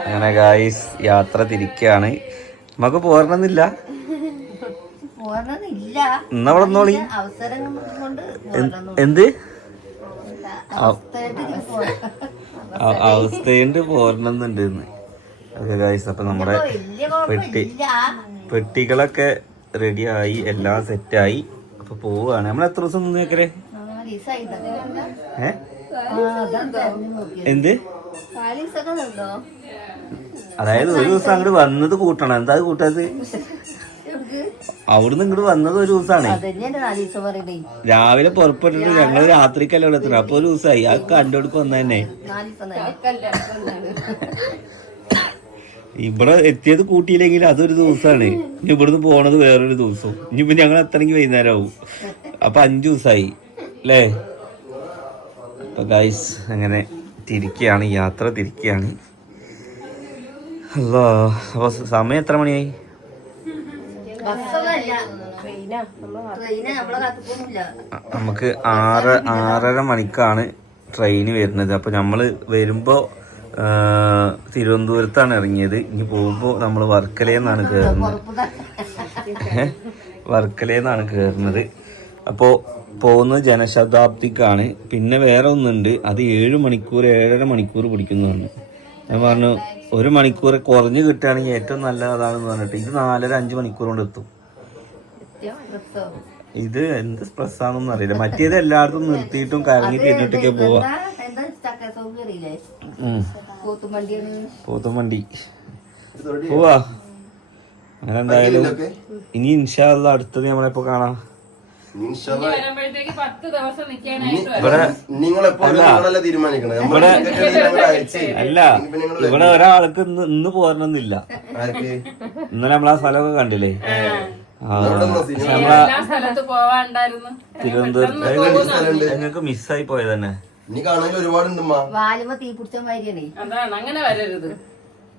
അങ്ങനെ ഗായ്സ് യാത്ര തിരിക്കുകയാണ് നമുക്ക് പോരണമെന്നില്ല. പോരണമെന്നില്ല. എന്നാ അവിടെ നിന്നോളി. അവസരം കൊണ്ട് എന്ത്- അവസ്ഥയുണ്ട് പോരണമെന്നുണ്ട് ഓക്കെ ഗായ്സ് അപ്പൊ നമ്മുടെ പെട്ടി പെട്ടികളൊക്കെ റെഡിയായി എല്ലാം സെറ്റായി അപ്പൊ പോവാണ്. നമ്മൾ എത്ര ദിവസം ഇതൊക്കെ കണ്ടാ. ഏ. എന്ത്? നിന്നോ? അതായത് ഒരു ദിവസം അങ്ങോട്ട് വന്നത് കൂട്ടണം. എന്താ കൂട്ടത് അവിടുന്ന് ഇങ്ങോട്ട് വന്നത് ഒരു ദിവസമാണ് രാവിലെ പുറപ്പെട്ടിട്ട് ഞങ്ങൾ രാത്രിക്കല്ല ഇവിടെ എത്തണം അപ്പൊ ഒരു ദിവസമായി ആ കണ്ടെടുക്ക് വന്ന ഇവിടെ എത്തിയത് കൂട്ടിയില്ലെങ്കിൽ അതൊരു ദിവസമാണ് ഇനി ഇവിടുന്ന് പോണത് വേറൊരു ദിവസവും ഇനിയിപ്പോ ഞങ്ങൾ എത്തണമെങ്കിൽ വൈകുന്നേരം ആവും അപ്പൊ അഞ്ചു ദിവസമായി അല്ലേ? അപ്പൊ ഗൈസ് അങ്ങനെ തിരിക്കുകയാണ്. യാത്ര തിരിക്കുകയാണ്. അല്ലോ അപ്പൊ സമയം എത്ര മണിയായി? നമുക്ക് ആറ് ആറര മണിക്കാണ് ട്രെയിന് വരുന്നത്. അപ്പൊ നമ്മൾ വരുമ്പോ തിരുവനന്തപുരത്താണ് ഇറങ്ങിയത്. ഇനി പോകുമ്പോ നമ്മൾ വർക്കലയെന്നാണ് കേറുന്നത്. വർക്കലയെന്നാണ് കേറുന്നത്. അപ്പോ പോകുന്നത് ജനശതാബ്ദിക്കാണ്. പിന്നെ വേറെ ഒന്നുണ്ട്. അത് ഏഴ് മണിക്കൂർ ഏഴര മണിക്കൂർ പിടിക്കുന്നതാണ്. ഞാൻ പറഞ്ഞു ഒരു മണിക്കൂർ കുറഞ്ഞു കിട്ടുകയാണെങ്കിൽ ഏറ്റവും നല്ല അതാണെന്ന് പറഞ്ഞിട്ട് ഇത് നാലര അഞ്ച് മണിക്കൂർ കൊണ്ട് എത്തും. ഇത് എന്ത് സ്ട്രെസ് ആണെന്ന് അറിയില്ല. മറ്റേത് എല്ലായിടത്തും നിർത്തിയിട്ടും കറങ്ങി തിരിഞ്ഞിട്ടൊക്കെ പോവാ. പോത്തുമണ്ടി പോവാ. അങ്ങനെ എന്തായാലും ഇനി ഇൻഷാല്ല അടുത്തത് നമ്മളെപ്പോ കാണാം. അല്ല. ഇവിടെ ഒരാൾക്ക് ഇന്ന് ഇന്ന് പോരണമെന്നില്ല. ആർക്ക്? ഇന്നലെ നമ്മളാ സ്ഥലമൊക്കെ കണ്ടില്ലേ? തിരുവനന്തപുരത്ത് ഞങ്ങൾക്ക് മിസ്സായി പോയതന്നെ. തന്നെ ഇനി കാണാൻ ഒരുപാടുണ്ടമ്മ വാലുമ തീ പിടിച്ച മാതിരിയാണേ അതാണ് അങ്ങനെ വരരുത്.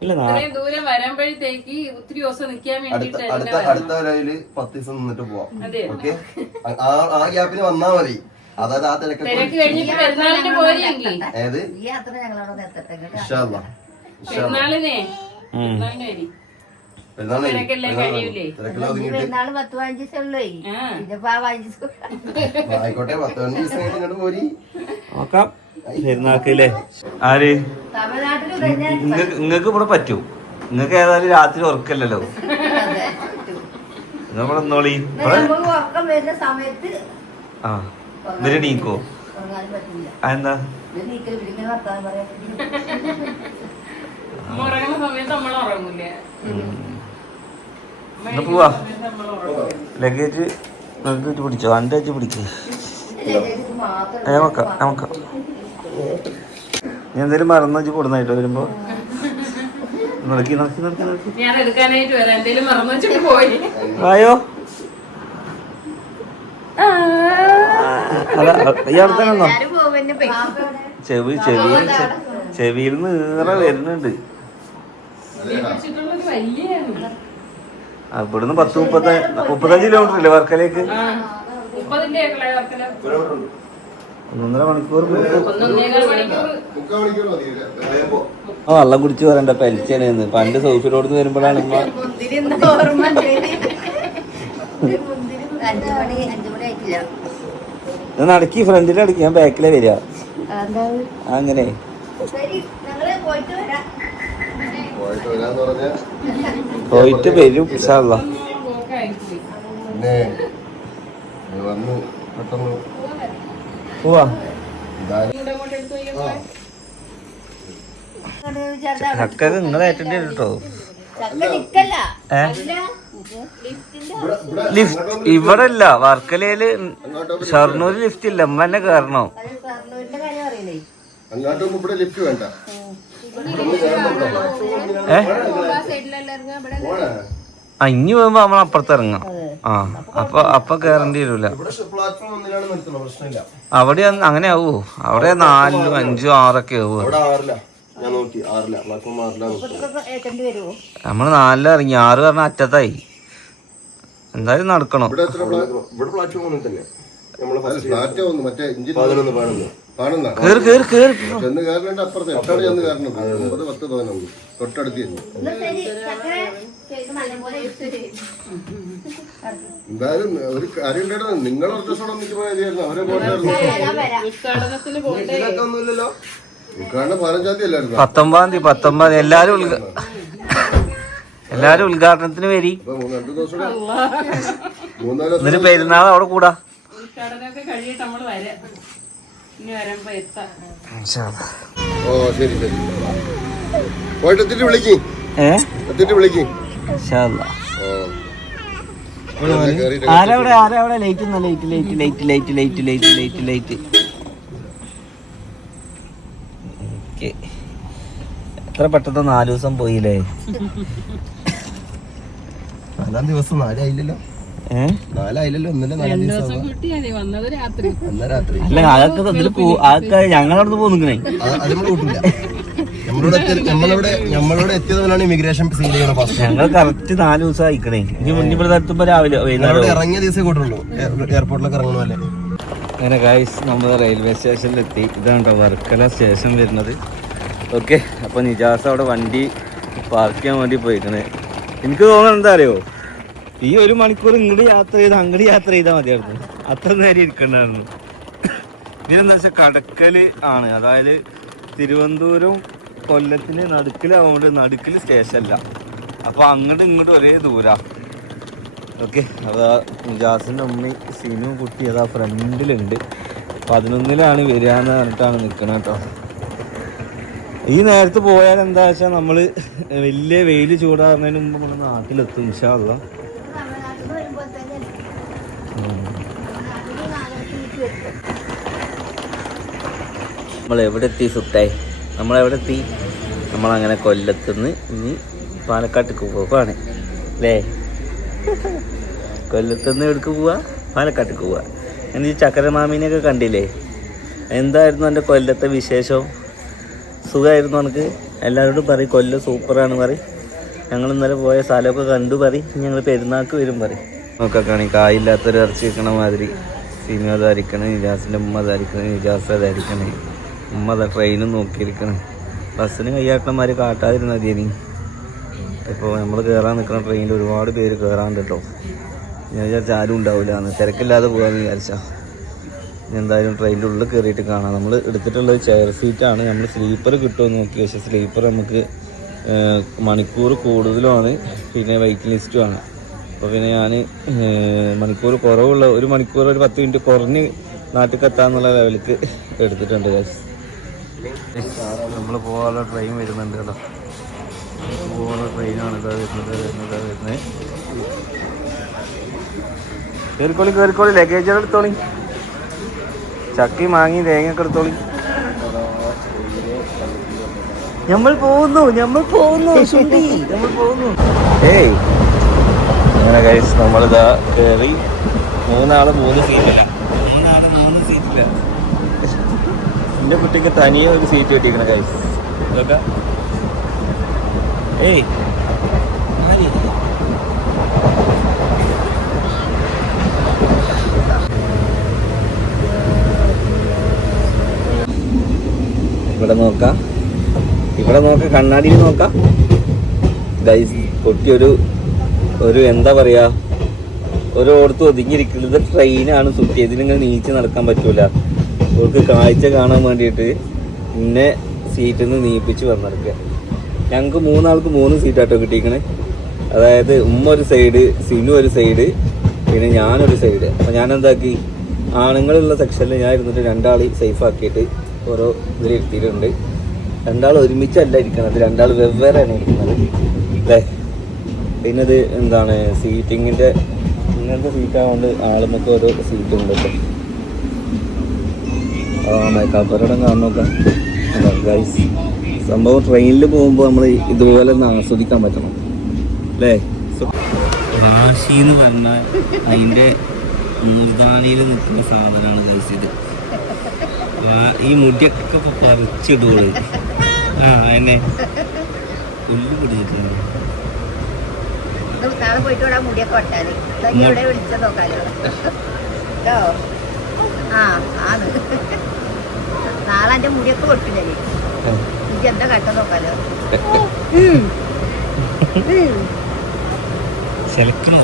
ഇല്ല നാ- ഇത്രയും ദൂരം വരുമ്പോഴത്തേക്ക് ഒത്തിരി ദിവസം നിൽക്കാൻ അടുത്ത വേണ്ടിട്ട് അടുത്ത അടുത്ത വരവിൽ പത്ത് ദിവസം നിന്നിട്ട് പോവാം. അതെ ഓക്കെ? ആ ആ ഗ്യാപ്പിന് വന്നാ മതി. അതായത് ആ തിരക്കൊക്കെ തിരക്ക് കഴിഞ്ഞിട്ട് പെരുന്നാളിന് പോരെങ്കിൽ. അതായത് ഈ യാത്ര ഞങ്ങളവിടെ എത്തട്ടെ കേട്ടോ. ഇൻഷാല്ലാ പെരുന്നാളിനെ? ഉം. പെരുന്നാളിന് വരി. പെരുന്നാൾ കഴിഞ്ഞ്. തിരക്കെല്ലാം കഴിയൂലേ? തിരക്കെല്ലാം ഈ ഒതുങ്ങിയിട്ട്. പെരുന്നാൾ പത്ത് പതിനഞ്ച് ദിവസം ഉള്ളേ. ആ. പിന്നെ ആ പതിനഞ്ച് ദിവസം ആയിക്കോട്ടെ പത്ത് പതിനഞ്ച് ദിവസം ഇങ്ങോട്ട് പോരി. നോക്കാം. പെരുന്നാക്കല്ലേ ആര്? നിങ്ങക്ക് ഇവിടെ പറ്റൂ. നിങ്ങക്ക് ഏതായാലും രാത്രി ഉറക്കല്ലല്ലോ. നമ്മളെ നോളി നിന്നോളി. ഇവിടെ ഉറക്കം വരുന്ന സമയത്ത് ആ ഇവർ നീക്കോ എന്താ പോവാ? ലഗേജ് ലഗേജ് പിടിച്ചോ? അന്റെ പിടിക്ക്. ഏ, നമുക്ക് നീ എന്തേലും മറന്നു വെച്ച് കൊടുന്നായിട്ട് വരുമ്പോ. നടക്കി നടക്കി നടക്കി നടക്കി. ഞാൻ എടുക്കാനായിട്ട് വരാം. എന്തേലും മറന്നു വെച്ചിട്ട് പോയി. ആയോ അല്ല ഇയാൾ തന്നെ പോകുമ്പോ ചെവി ചെവിയിൽ നീറെ നിന്ന് ഏറെ വരുന്നുണ്ട്. വെച്ചിട്ടുള്ളത് വലിയ ആ, ഇവിടുന്ന് പത്ത് മുപ്പത്ത മുപ്പത്തഞ്ച് കിലോമീറ്റർ അല്ലേ വർക്കലേക്ക് ഒന്നൊന്നര മണിക്കൂർ ആ വെള്ളം കുടിച്ച് പറയണ്ട പലിച്ചാണ് പണ്ട് സൗഫി റോഡിൽ വരുമ്പോഴാണ് ഉമ്മ മുന്തിരി ഓർമ്മ ഉണ്ട്? മുന്തിരി അഞ്ചു മണി അഞ്ചു മണി ആയിട്ടില്ല ഇത് നടക്കി ഫ്രണ്ടിൽ അടക്കി ഞാൻ ബാക്കിലെ വരിക അങ്ങനെ പോയിട്ട് വരാം പോയിട്ട് വരാന്ന് പറഞ്ഞ പോയിട്ട് വരും ഇൻഷാല്ലാ. പോക്കായിരിക്കും പിന്നെ ഇത് വന്ന് പെട്ടെന്ന് പോവാ ചക്ക നിങ്ങൾ ഏറ്റേണ്ടി കേട്ടോ ലിഫ്റ്റ് ഇവിടെ ഇല്ല വർക്കലയിൽ ഷൊർണൂര് ലിഫ്റ്റ് ഇല്ല അമ്മ തന്നെ കയറണോ അത് കാര്യം അറിയില്ലേ? അങ്ങോട്ടും ഇവിടെ ലിഫ്റ്റ് വേണ്ട. ഏ? ഇനി പോകുമ്പോ നമ്മൾ അപ്പുറത്ത് ഇറങ്ങാം ആ അപ്പൊ അപ്പൊ കേറേണ്ടി വരൂല. അവിടെ അങ്ങനെ ആവോ? അവിടെ നാലും അഞ്ചും ആറൊക്കെ ആവോ? നമ്മൾ നാലിൽ ഇറങ്ങി ആറ് പറഞ്ഞ അറ്റത്തായി. എന്തായാലും നടക്കണോ. കേറ് കേറ് കേറ്. തൊട്ടടുത്ത് എന്തായാലും ഒരു കാര്യം ഉണ്ടായിരുന്നു നിങ്ങൾ ഒറ്റസോടെ ഒന്നിച്ച് പോയായിരുന്നു അവരെ പോയായിരുന്നു ഇതൊക്കെ ഒന്നുമില്ലല്ലോ തീയതി അല്ലായിരുന്നു പത്തൊമ്പതാം തീയതി പത്തൊമ്പത് എല്ലാരും എല്ലാരും ഉദ്ഘാടനത്തിന് വരി. എന്നിട്ട് പെരുന്നാൾ അവിടെ കൂടാ. ഓ ശരി ശരി. പോയിട്ട് വിളിക്ക്. വിളിക്ക്. ആരവിടെ ആരവിടെ light light light light light light light light light എത്ര പെട്ടെന്ന് നാല് ദിവസം പോയില്ലേ? നാലാം ദിവസം നാലായില്ലല്ലോ. ഏ? നാലായില്ലല്ലോ ഇന്നലെ നാലാം ദിവസം കുട്ടിയാ നീ വന്നത് രാത്രി. അന്ന രാത്രി. അല്ല അതൊക്കെ ഇതിൽ നമ്മളോട് നമ്മളിവിടെ നമ്മളോട് എത്തിയത് പോലാണ് ഇമിഗ്രേഷൻ സീൽ ചെയ്യണ ഫസ്റ്റ് ഞങ്ങൾ കറക്റ്റ് നാല് ദിവസം അയക്കണേ ഇനി മുന്നിൽ എത്തുമ്പോ രാവിലെ നമ്മളോട് ഇറങ്ങിയ ദിവസം കൂട്ടുള്ളൂ. എയർപോർട്ടിലൊക്കെ ഇറങ്ങണമല്ലേ അങ്ങനെ ഗായ്സ് നമ്മൾ റെയിൽവേ സ്റ്റേഷനിലെത്തി ഇതാണ് വർക്കല സ്റ്റേഷൻ വരുന്നത്. ഓക്കെ അപ്പോൾ നിജാസ് അവിടെ വണ്ടി പാർക്ക് ചെയ്യാൻ വേണ്ടി പോയിക്കണേ. എനിക്ക് തോന്നുന്നത് എന്താ അറിയോ? ഈ ഒരു മണിക്കൂർ ഇങ്ങോട്ട് യാത്ര ചെയ്ത് അങ്ങോട്ട് യാത്ര ചെയ്താൽ മതിയായിരുന്നു. അത്ര നേരം ഇരിക്കണ്ടായിരുന്നു. ഇതെന്താ വെച്ചാൽ കടക്കൽ ആണ്. അതായത് തിരുവനന്തപുരം കൊല്ലത്തിന് നടുക്കിലാവുകൊണ്ട് നടുക്കിൽ സ്റ്റേഷനല്ല. അപ്പോൾ അങ്ങോട്ടും ഇങ്ങോട്ടും ഒരേ ദൂരാ. ഓക്കെ അതാ മുജാസിന്റെ ഉമ്മി സിനു കുട്ടി അതാ ഫ്രണ്ടിലുണ്ട്. പതിനൊന്നിലാണ് വരികയെന്ന് പറഞ്ഞിട്ടാണ് നിൽക്കണം കേട്ടോ ഈ നേരത്ത് പോയാൽ എന്താ വെച്ചാൽ നമ്മൾ വലിയ വെയിൽ ചൂടാകുന്നതിന് മുമ്പ് നമ്മൾ നാട്ടിലെത്തും ഇൻഷാല്ല നമ്മൾ എവിടെ എത്തി സുട്ടേ നമ്മളെവിടെ എത്തി? നമ്മളങ്ങനെ കൊല്ലത്തുനിന്ന് ഇനി പാലക്കാട്ടേക്ക് പോവാണ്. അല്ലേ കൊല്ലത്തുനിന്ന് എവിടേക്ക് പോവാ? പാലക്കാട്ടേക്ക് പോവാ. ഈ ചക്കരമാമീനെയൊക്കെ കണ്ടില്ലേ? എന്തായിരുന്നു എന്റെ കൊല്ലത്തെ വിശേഷം? സുഖമായിരുന്നു എനിക്ക് എല്ലാവരോടും പറയും കൊല്ലം സൂപ്പറാണ് പറയും. ഞങ്ങൾ ഇന്നലെ പോയ സ്ഥലമൊക്കെ കണ്ടു പറയും. ഞങ്ങൾ പെരുന്നാൾക്ക് വരും പറയും. കാണി കായില്ലാത്തൊരു ഇറച്ചി വെക്കണ മാതിരി. സിനിമ ധരിക്കണേ നിജാസിന്റെ ഉമ്മ ധരിക്കണേ നിജാസ് ധരിക്കണേ ഉമ്മ അതാ ട്രെയിനും നോക്കിയിരിക്കണം. ബസ്സിന് കയ്യാട്ടന്മാർ കാട്ടാതിരുന്ന മതിയനി. ഇപ്പോൾ നമ്മൾ കയറാൻ നിൽക്കുന്ന ട്രെയിനിൽ ഒരുപാട് പേര് കയറാണ്ട് ഞാൻ വിചാരിച്ച ആരും ഉണ്ടാവില്ല എന്ന് തിരക്കില്ലാതെ പോകാമെന്ന് വിചാരിച്ചാൽ ഇനി എന്തായാലും ട്രെയിനിന്റെ ഉള്ളിൽ കയറിയിട്ട് കാണാം. നമ്മൾ എടുത്തിട്ടുള്ളത് ചെയർ സീറ്റാണ് നമ്മൾ സ്ലീപ്പർ കിട്ടുമെന്ന് നോക്കി. പക്ഷേ സ്ലീപ്പർ നമുക്ക് മണിക്കൂർ കൂടുതലുമാണ്. പിന്നെ വെയിറ്റിംഗ് ലിസ്റ്റുമാണ് അപ്പോൾ പിന്നെ ഞാൻ മണിക്കൂർ കുറവുള്ള ഒരു മണിക്കൂർ ഒരു പത്ത് മിനിറ്റ് കുറഞ്ഞ് നാട്ടിൽ എത്താന്നുള്ള ലെവലിക്ക് എടുത്തിട്ടുണ്ട് നമ്മൾ പോകാനുള്ള ട്രെയിൻ വരുന്നുണ്ട് കേട്ടോ. പോകാനുള്ള ട്രെയിനാണ് ഇതാ വരുന്നത് വരുന്നത് വരുന്നത്. കയറിക്കോളി കയറിക്കോളി ലഗേജ് എടുത്തോളി. ചക്കി മാങ്ങി തേങ്ങയൊക്കെ എടുത്തോളി. നമ്മൾ പോകുന്നു നമ്മൾ പോകുന്നു നമ്മൾ പോകുന്നു. ഏയ്. അങ്ങനെ കഴിച്ച് നമ്മളിതാ കയറി മൂന്നാൾ മൂന്ന് സീറ്റില്ല മൂന്നാൾ മൂന്ന് സീറ്റില്ല എന്റെ കുട്ടിക്ക് തനിയെ ഒരു സീറ്റ് കിട്ടിയിരിക്കണ കൈ ഇതൊക്കെ? ഏയ്? ഇവിടെ നോക്കാം. ഇവിടെ നോക്കാം കണ്ണാടിയിൽ നോക്കാം. ഗൈസ് കുട്ടി ഒരു ഒരു എന്താ പറയാ? ഒരു ഓടത്ത് ഒതുങ്ങിയിരിക്കുന്നത് ട്രെയിനാണ് സുട്ടി ഇതിനിങ്ങനെ നീച്ച് നടക്കാൻ പറ്റൂല. അവർക്ക് കാഴ്ച കാണാൻ വേണ്ടിയിട്ട് പിന്നെ സീറ്റിൽ നിന്ന് നീപ്പിച്ച് വന്നിറക്കുക ഞങ്ങൾക്ക് മൂന്നാൾക്ക് മൂന്ന് സീറ്റാട്ടോ കിട്ടിയിരിക്കണേ അതായത് ഉമ്മ ഒരു സൈഡ് സിനു ഒരു സൈഡ് പിന്നെ ഞാനൊരു സൈഡ് അപ്പോൾ ഞാൻ എന്താക്കി ആണുങ്ങളുള്ള സെക്ഷനിൽ ഞാൻ ഇരുന്നിട്ട് രണ്ടാൾ സേഫ് ആക്കിയിട്ട് ഓരോ ഇതിൽ ഇരുത്തിയിട്ടുണ്ട്. രണ്ടാൾ ഒരുമിച്ചല്ല ഇരിക്കുന്നത് രണ്ടാൾ വെവ്വേറെയാണ് ഇരിക്കുന്നത് അല്ലേ? പിന്നെ ഇത് എന്താണ് സീറ്റിങ്ങിന്റെ ഇങ്ങനത്തെ സീറ്റായതുകൊണ്ട് ആളുമൊക്കെ ഓരോ സീറ്റുണ്ട് കബറടം കാണുന്നൊക്കെ നോക്കാം ഗൈസ് സംഭവം ട്രെയിനിൽ പോകുമ്പോൾ നമ്മൾ ഇതുപോലെ ഒന്ന് ആസ്വദിക്കാൻ പറ്റണം. അല്ലേ? കാശി എന്ന് പറഞ്ഞാൽ അതിന്റെ മൂർധാനിയിൽ നിൽക്കുന്ന സാധനമാണ് ഗൈസ് ഇത്. ഈ മുടിയൊക്കെ ഇപ്പൊ പറിച്ചിടുകയുള്ളു ആ എന്നെ പുല്ല് പിടിച്ചിട്ടുണ്ട്. മുടിയൊക്കെ വെട്ടാന്. ഇതൊക്കെ ഇവിടെ വിളിച്ച നോക്കാലോ ആ ആണ്. നാളെ മുടിയൊക്കെ വെട്ടില്ലേ എനിക്ക് എന്താ കട്ടതൊക്കാലോ ചെലക്കണോ?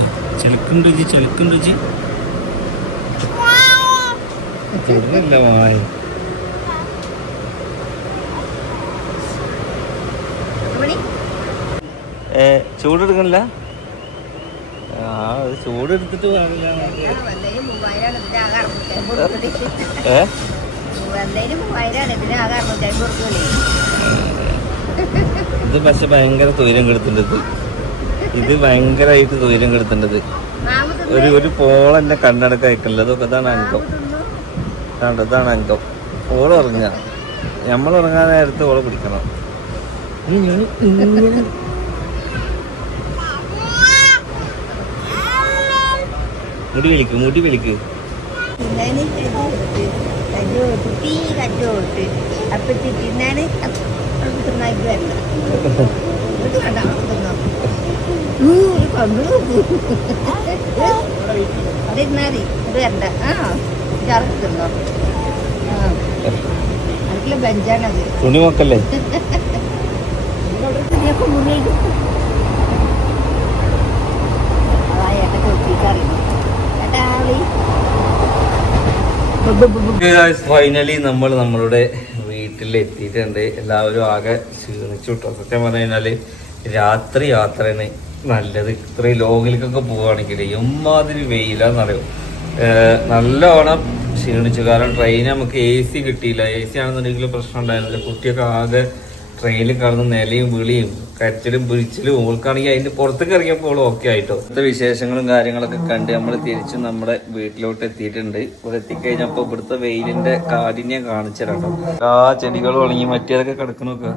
ചൂടെടുക്കണില്ല? ആ ചൂടെടുത്തിട്ട് ഏ? വന്നതിന് മൂവായിരമാണ്. ഇത് പക്ഷെ ഭയങ്കര തൊയിരം കെടുത്തേണ്ടത്. ഇത് ഭയങ്കരമായിട്ട് തൊയിരം കെടുത്തേണ്ടത്. ഒരു ഒരു പോളെന്നെ കണ്ണടക്ക അയക്കണില്ല അതൊക്കെ ഇതാണ് അംഗം. കണ്ടോ ഇതാണ് അംഗം. ഓൾ ഉറങ്ങുക നമ്മൾ ഉറങ്ങാൻ നേരത്ത് ഓളെ പിടിക്കണം മുടി വലിക്ക് മുടി വലിക്ക്. തിന്നാന് കജോട്ട്. കജോട്ട്. തീ കജോട്ട്. അപ്പൊ തി- തിന്നാന് അവൾക്ക് തിന്നാൻ വരില്ല. ഇത് വരണ്ട. ആ, ആ. അടുക്കള ബെഞ്ചാണത്. തുണി നോക്കല്ലേ മുറിയിലും. അതാ ഏട്ടൻ തൊട്ടിക്കറിയുന്നു. ഏട്ടാ. ഫൈനലി നമ്മൾ നമ്മളുടെ വീട്ടിൽ എത്തിയിട്ടുണ്ട് എല്ലാവരും ആകെ ക്ഷീണിച്ചു കേട്ടോ സത്യം പറഞ്ഞു കഴിഞ്ഞാൽ രാത്രി യാത്രയാണ് നല്ലത്. ഇത്രയും ലോങ്ങിലേക്കൊക്കെ പോവുകയാണെങ്കിൽ എമ്മാതിരി വെയിലാന്നറിയോ? ഏഹ് നല്ലോണം ക്ഷീണിച്ചു. കാരണം ട്രെയിൻ നമുക്ക് എ സി കിട്ടിയില്ല. എ സി ആണെന്നുണ്ടെങ്കിൽ പ്രശ്നം ഉണ്ടായിരുന്നില്ല കുട്ടിയൊക്കെ ആകെ ട്രെയിനിൽ കടന്ന് നിലയും വിളിയും കരച്ചിലും പിടിച്ചിലും ഓൾക്കാണെങ്കിൽ അതിന്റെ പുറത്തേക്ക് ഇറങ്ങിയപ്പോൾ ഓക്കെ ആയിട്ടോ. ഇന്നത്തെ വിശേഷങ്ങളും കാര്യങ്ങളൊക്കെ കണ്ട് നമ്മൾ തിരിച്ച് നമ്മുടെ വീട്ടിലോട്ട് എത്തിയിട്ടുണ്ട്. ഇവിടെ എത്തിക്കഴിഞ്ഞപ്പോ ഇവിടുത്തെ വെയിലിന്റെ കാഠിന്യം കാണിച്ചിട്ടോ ആ ചെടികൾ ഉണങ്ങി മറ്റേതൊക്കെ കിടക്കണൊക്കെ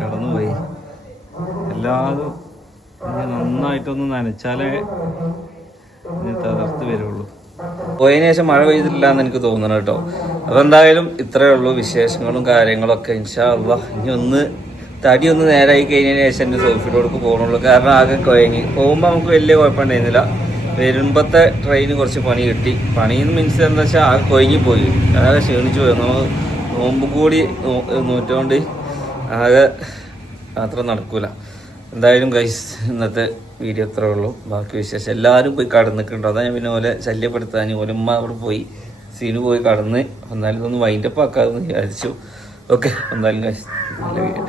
കടന്നുപോയി. എല്ലാതും നന്നായിട്ടൊന്ന് നനച്ചാലേ തകർത്ത് വരുള്ളൂ. പോയതിനു ശേഷം മഴ പെയ്തിട്ടില്ല എന്ന് എനിക്ക് തോന്നണം കേട്ടോ. അപ്പൊ എന്തായാലും ഇത്രയേ ഉള്ളൂ വിശേഷങ്ങളും കാര്യങ്ങളൊക്കെ ഇൻഷാ അള്ളാ. ഇനി ഒന്ന് തടി ഒന്ന് നേരായി കഴിഞ്ഞതിന് ശേഷം എന്റെ സോഫിലോടൊക്കെ പോകണുള്ളൂ കാരണം ആകെ കുഴങ്ങി പോകുമ്പോൾ നമുക്ക് വലിയ കുഴപ്പമുണ്ടായിരുന്നില്ല. വരുമ്പത്തെ ട്രെയിന് കുറച്ച് പണി കിട്ടി. പണിന്ന് മീൻസ് എന്താ വെച്ചാൽ ആകെ കുഴങ്ങി പോയി. ആകെ ക്ഷീണിച്ചു പോയി. നമ്മൾ നോമ്പ് കൂടി നോറ്റോണ്ട് ആകെ അത്ര നടക്കൂല. എന്തായാലും ഗൈസ് ഇന്നത്തെ വീഡിയോ അത്രേ ഉള്ളൂ. ബാക്കി വിശേഷം എല്ലാവരും പോയി കടന്നിട്ടുണ്ടോ. അതാ ഞാൻ പിന്നെ ഓലെ ശല്യപ്പെടുത്താൻ ഓലമ്മ അവിടെ പോയി. സീന് പോയി കടന്ന്. എന്നാലും ഇതൊന്ന് വൈൻഡപ്പ് ആക്കാമെന്ന് വിചാരിച്ചു. ഓക്കെ എന്തായാലും ഗൈസ് നല്ല വീഡിയോ